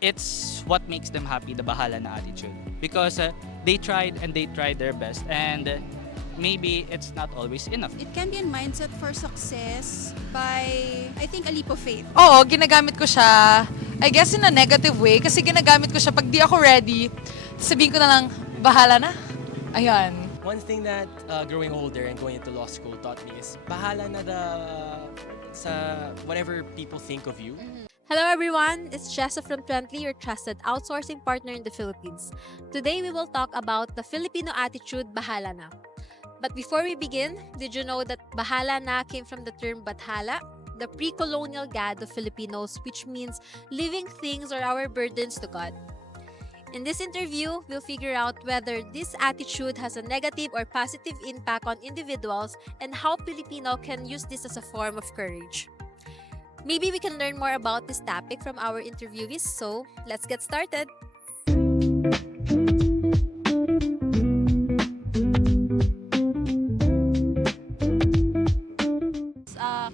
It's what makes them happy, the bahala na attitude. Because they tried and they tried their best, and maybe it's not always enough. It can be a mindset for success by, I think, a leap of faith. Oo, ginagamit ko siya, I guess in a negative way, kasi ginagamit ko siya pag di ako ready, sabihin ko na lang, bahala na. Ayan. One thing that growing older and going into law school taught me is bahala na sa whatever people think of you. Hello everyone, it's Jessa from Treantly, your trusted outsourcing partner in the Philippines. Today we will talk about the Filipino attitude, Bahala Na. But before we begin, did you know that Bahala Na came from the term Bathala, the pre-colonial god of Filipinos, which means leaving things or our burdens to God? In this interview, we'll figure out whether this attitude has a negative or positive impact on individuals and how Filipino can use this as a form of courage. Maybe we can learn more about this topic from our interviewees, so let's get started.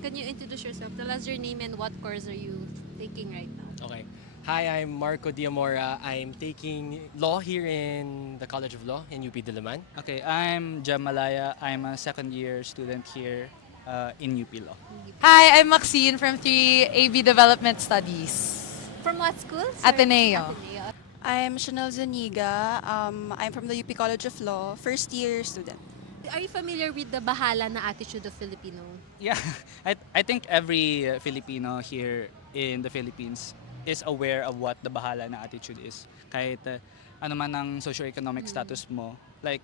Can you introduce yourself? Tell us your name and what course are you taking right now? Okay. Hi, I'm Marco Diamora. I'm taking law here in the College of Law in UP Diliman. Okay, I'm Jamalaya. I'm a second year student here in UP Law. Hi, I'm Maxine from 3 AB Development Studies. From what school? Ateneo. I'm Chanel Zuniga. I'm from the UP College of Law, first year student. Are you familiar with the bahala na attitude of Filipino? Yeah, I think every Filipino here in the Philippines is aware of what the bahala na attitude is. Kahit ano man ang socioeconomic status mo, like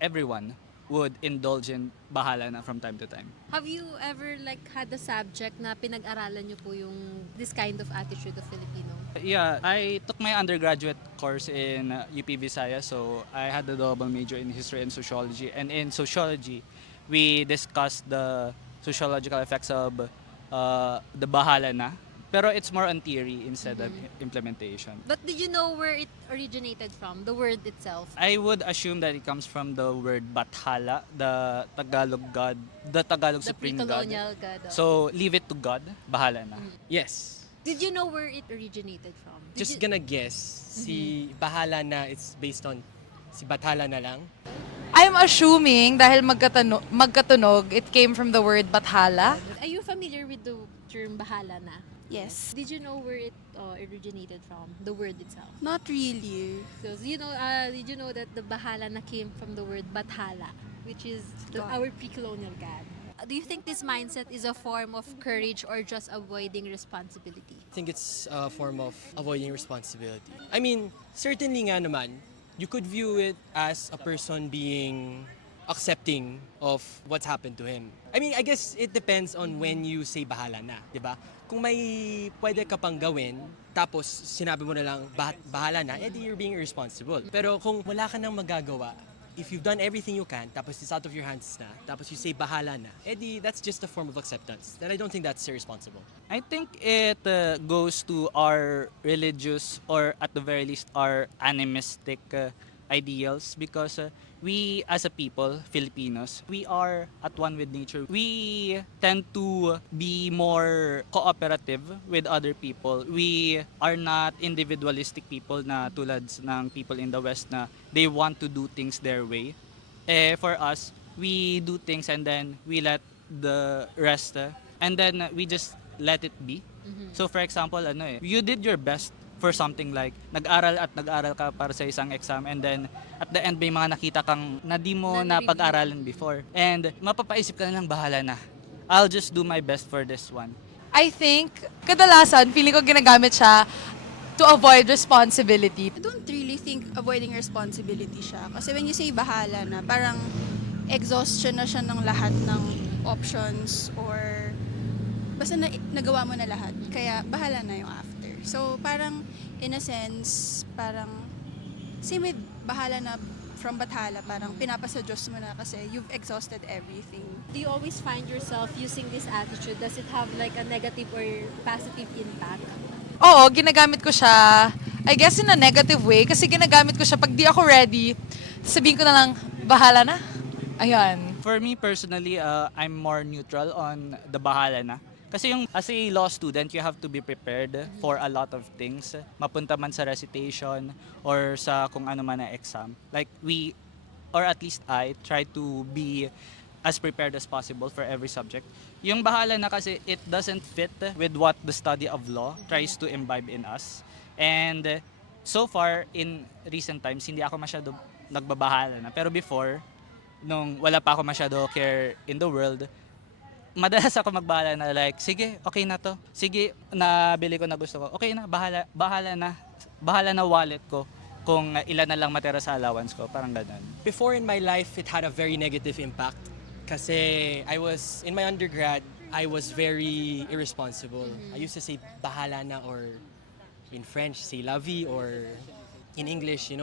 everyone would indulge in bahala na from time to time. Have you ever had a subject na pinag-aralan niyo po yung this kind of attitude of Filipino? Yeah, I took my undergraduate course in UP Visayas, so I had a double major in history and sociology. And in sociology, we discussed the sociological effects of the bahala na. Pero it's more on theory instead of implementation. But did you know where it originated from, the word itself? I would assume that it comes from the word Bathala, the Tagalog God, the Tagalog The Supreme God. pre-colonial god. So leave it to God, bahala na. Yes. Did you know where it originated from? Just gonna guess, si bahala na, it's based on si bathala na lang. I'm assuming dahil magkatunog, it came from the word bathala. Are you familiar with the term bahala na? Yes. Did you know where it originated from, the word itself? Not really. So, did you know that the bahala na came from the word bathala, which is our pre-colonial god? Do you think this mindset is a form of courage or just avoiding responsibility? I think it's a form of avoiding responsibility. I mean, certainly nga naman, you could view it as a person being accepting of what's happened to him. I mean, I guess it depends on when you say bahala na, di ba? Kung may pwede ka pang gawin, tapos sinabi mo na lang, bahala na, edi you're being irresponsible. Pero kung wala ka nang magagawa, if you've done everything you can, tapos it's out of your hands na, tapos you say bahala na, edi that's just a form of acceptance. Then I don't think that's irresponsible. I think it goes to our religious or at the very least our animistic ideals because we as a people, Filipinos, we are at one with nature. We tend to be more cooperative with other people. We are not individualistic people na tulad ng people in the West na they want to do things their way. For us, we do things and then we let the rest and then we just let it be. So for example, you did your best for something like nag-aral ka para sa isang exam and then at the end may mga nakita kang na di mo na pag-aralan before. And mapapaisip ka na lang bahala na. I'll just do my best for this one. I think, kadalasan, feeling ko ginagamit siya to avoid responsibility. I don't really think avoiding responsibility siya. Kasi when you say bahala na, parang exhaustion na siya ng lahat ng options or basta nagawa mo na lahat. Kaya bahala na yung after. So parang in a sense, parang same with bahala na from bathala, parang pinapasa Diyos mo na kasi you've exhausted everything. Do you always find yourself using this attitude? Does it have a negative or positive impact? Oo, ginagamit ko siya, I guess in a negative way, kasi ginagamit ko siya pag di ako ready, sabihin ko na lang, bahala na. Ayan. For me personally, I'm more neutral on the bahala na. Kasi yung as a law student, you have to be prepared for a lot of things. Mapunta man sa recitation or sa kung ano man na exam. Like we, or at least I, try to be as prepared as possible for every subject. Yung bahala na kasi it doesn't fit with what the study of law tries to imbibe in us. And so far, in recent times, hindi ako masyado nagbabahala na. Pero before, nung wala pa ako masyado care in the world, madalas ako magbahala na like, sige, okay na to. Sige, nabili ko na gusto ko. Okay na, bahala na. Bahala na wallet ko kung ilan na lang matira sa allowance ko. Parang ganun. Before in my life, it had a very negative impact. Kasi I was, in my undergrad, I was very irresponsible. I used to say bahala na, or in French, say la vie, or in English,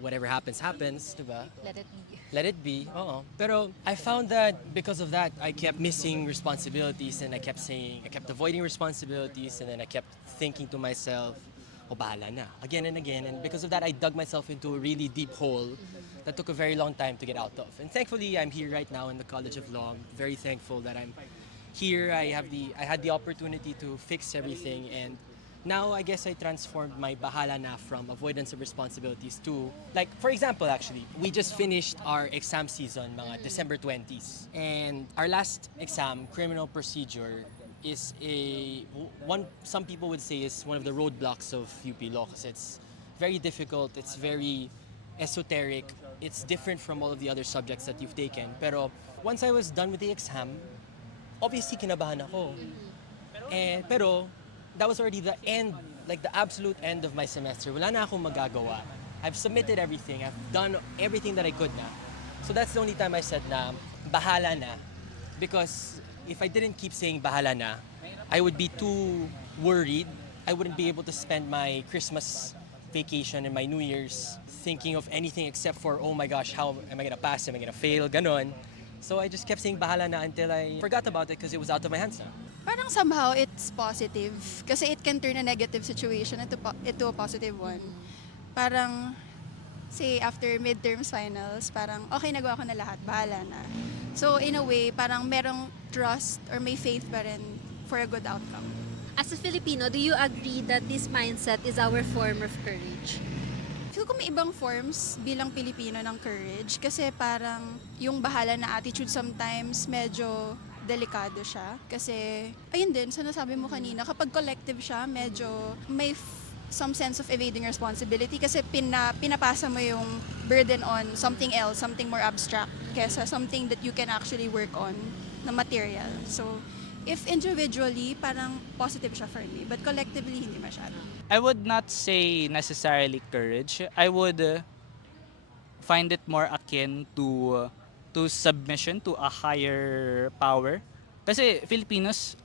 whatever happens, happens, diba? Let it be. Let it be, oo. Pero I found that because of that, I kept missing responsibilities, and I kept avoiding responsibilities, and then I kept thinking to myself, oh, bahala na, again and again. And because of that, I dug myself into a really deep hole that took a very long time to get out of. And thankfully, I'm here right now in the College of Law. I'm very thankful that I'm here. I had the opportunity to fix everything, and now I guess I transformed my bahala na from avoidance of responsibilities to, like, for example, actually, we just finished our exam season, mga December 20s. And our last exam, criminal procedure, is some people would say is one of the roadblocks of UP Law, because it's very difficult, it's very esoteric, it's different from all of the other subjects that you've taken. Pero once I was done with the exam, obviously kinabahan ako. Pero that was already the end, like the absolute end of my semester. Wala na akong magagawa. I've submitted everything. I've done everything that I could na. So that's the only time I said na, bahala na. Because if I didn't keep saying bahala na, I would be too worried. I wouldn't be able to spend my Christmas vacation and my New Year's thinking of anything except for, oh my gosh, how am I gonna pass? Am I gonna fail? Ganon. So I just kept saying bahala na until I forgot about it because it was out of my hands na. Parang somehow it's positive kasi it can turn a negative situation into a positive one. Parang, say, after midterms finals, parang, okay, nagawa ko na lahat, bahala na. So, in a way, parang merong trust or may faith pa rin for a good outcome. As a Filipino, do you agree that this mindset is our form of courage? Feel ko may ibang forms bilang Pilipino ng courage kasi parang yung bahala na attitude sometimes medyo delikado siya. Kasi, ayun din, sa nasabi mo kanina, kapag collective siya, medyo may some sense of evading responsibility kasi pinapasa mo yung burden on something else, something more abstract kesa something that you can actually work on na material. So, if individually, parang positive siya for me, but collectively, hindi masyado. I would not say necessarily courage. I would find it more akin to submission to a higher power. Kasi Filipinos,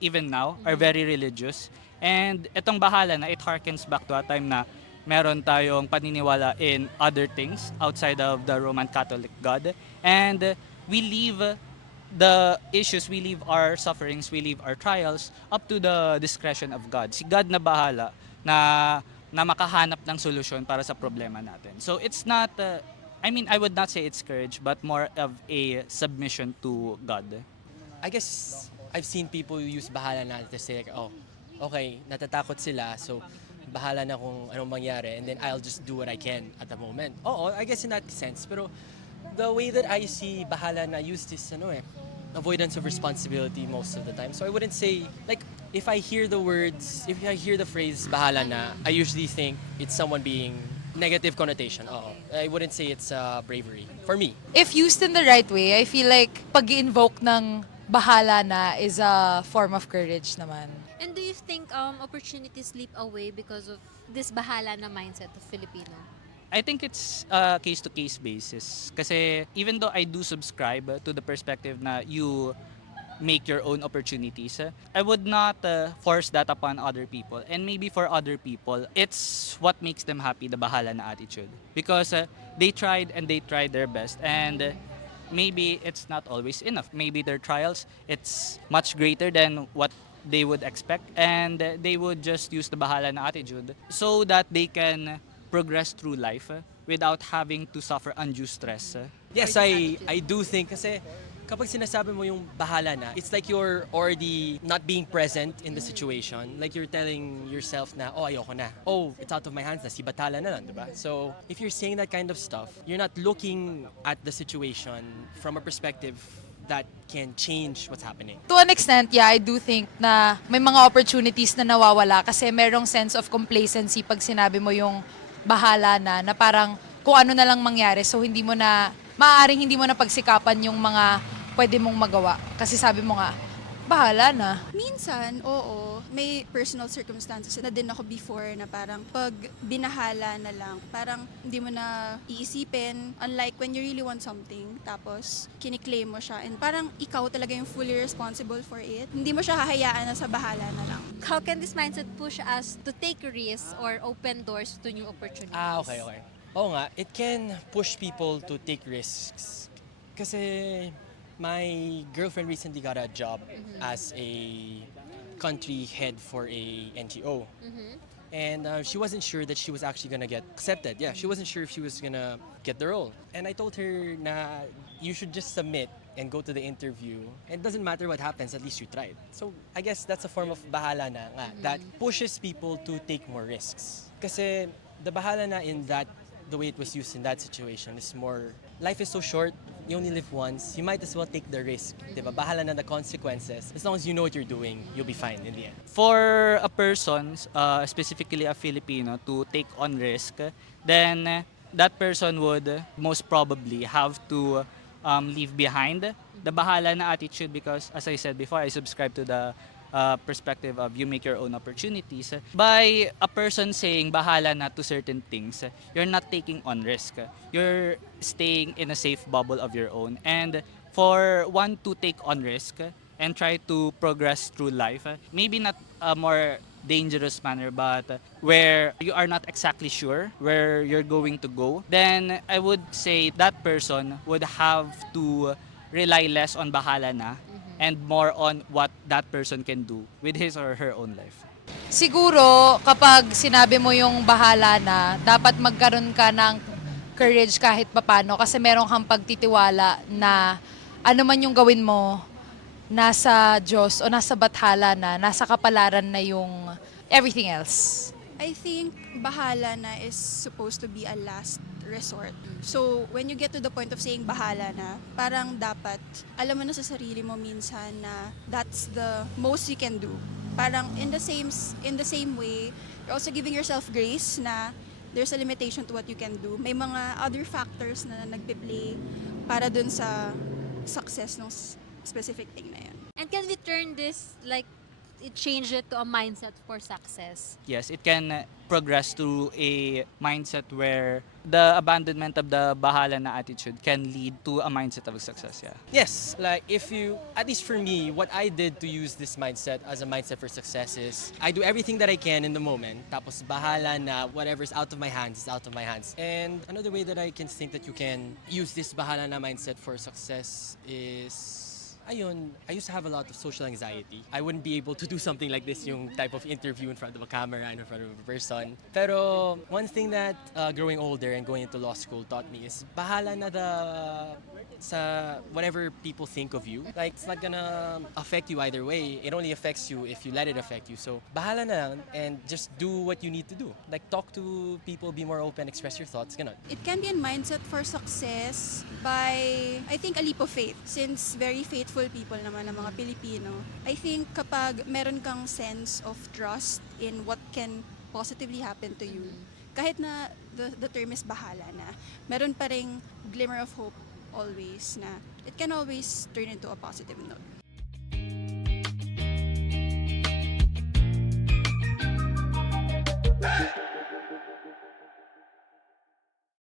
even now, are very religious. And itong bahala na, it harkens back to a time na meron tayong paniniwala in other things outside of the Roman Catholic God. And we leave the issues, we leave our sufferings, we leave our trials up to the discretion of God. Si God na bahala na makahanap ng solusyon para sa problema natin. So it's not I would not say it's courage, but more of a submission to God. I guess I've seen people use bahala na to say like, oh, okay, natatakot sila, so bahala na kung anong mangyari, and then I'll just do what I can at the moment. Oo, I guess in that sense. Pero the way that I see bahala na used is avoidance of responsibility most of the time. So I wouldn't say, like, if I hear the phrase bahala na, I usually think it's someone being negative connotation. Oo. I wouldn't say it's bravery. For me. If used in the right way, I feel like pag-invoke ng bahala na is a form of courage naman. And do you think opportunities slip away because of this bahala na mindset of Filipino? I think it's a case-to-case basis. Kasi even though I do subscribe to the perspective na you make your own opportunities, I would not force that upon other people. And maybe for other people, it's what makes them happy, the bahala na attitude. Because they tried their best, and maybe it's not always enough. Maybe their trials, it's much greater than what they would expect, and they would just use the bahala na attitude so that they can progress through life without having to suffer undue stress. Yes, I do think kasi kapag sinasabi mo yung bahala na, it's like you're already not being present in the situation. Like you're telling yourself na, oh, ayoko na. Oh, it's out of my hands na, si batala na lang, diba? So, if you're saying that kind of stuff, you're not looking at the situation from a perspective that can change what's happening. To an extent, yeah, I do think na may mga opportunities na nawawala kasi merong sense of complacency pag sinabi mo yung bahala na parang kung ano na lang mangyari. So, maaaring hindi mo na pagsikapan yung mga pwede mong magawa. Kasi sabi mo nga, bahala na. Minsan, oo, may personal circumstances na din ako before na parang pag binahala na lang, parang hindi mo na iisipin. Unlike when you really want something, tapos kiniklaim mo siya and parang ikaw talaga yung fully responsible for it. Hindi mo siya hahayaan na sa bahala na lang. How can this mindset push us to take risks or open doors to new opportunities? Okay. Oo nga, it can push people to take risks. Kasi my girlfriend recently got a job as a country head for a NGO. And she wasn't sure that she was actually gonna get accepted. Yeah, she wasn't sure if she was gonna get the role. And I told her na you should just submit and go to the interview. It doesn't matter what happens, at least you tried. So I guess that's a form of bahala na nga, that pushes people to take more risks. Kasi the bahala na in that, the way it was used in that situation is more, life is so short, you only live once, you might as well take the risk. Diba? Bahala na the consequences. As long as you know what you're doing, you'll be fine in the end. For a person, specifically a Filipino, to take on risk, then that person would most probably have to leave behind the bahala na attitude because, as I said before, I subscribe to the perspective of you make your own opportunities. By a person saying bahala na to certain things, you're not taking on risk. You're staying in a safe bubble of your own. And for one to take on risk and try to progress through life, maybe not a more dangerous manner, but where you are not exactly sure where you're going to go, then I would say that person would have to rely less on bahala na and more on what that person can do with his or her own life. Siguro, kapag sinabi mo yung bahala na, dapat magkaroon ka ng courage kahit papano kasi meron kang pagtitiwala na ano man yung gawin mo, nasa Diyos o nasa bathala na, nasa kapalaran na yung everything else. I think bahala na is supposed to be a last resort. So, when you get to the point of saying bahala na, parang dapat, alam mo na sa sarili mo minsan na that's the most you can do. Parang in the same way, you're also giving yourself grace na there's a limitation to what you can do. May mga other factors na nagpe-play para dun sa success ng specific thing na yan. And can we turn this, like, change it to a mindset for success? Yes, it can progress to a mindset where the abandonment of the bahala na attitude can lead to a mindset of success. Yeah. Yes, like if you, at least for me, what I did to use this mindset as a mindset for success is I do everything that I can in the moment. Tapos bahala na, whatever's out of my hands is out of my hands. And another way that I can think that you can use this bahala na mindset for success is, ayun, I used to have a lot of social anxiety. I wouldn't be able to do something like this, yung type of interview in front of a camera and in front of a person. Pero one thing that growing older and going into law school taught me is bahala na sa whatever people think of you. Like, it's not gonna affect you either way. It only affects you if you let it affect you. So, bahala na lang and just do what you need to do. Like, talk to people, be more open, express your thoughts, ganun. It can be a mindset for success by, I think, a leap of faith. Since very faithful people naman ng mga Pilipino, I think kapag meron kang sense of trust in what can positively happen to you, kahit na the term is bahala na, meron pa ring glimmer of hope always na it can always turn into a positive note.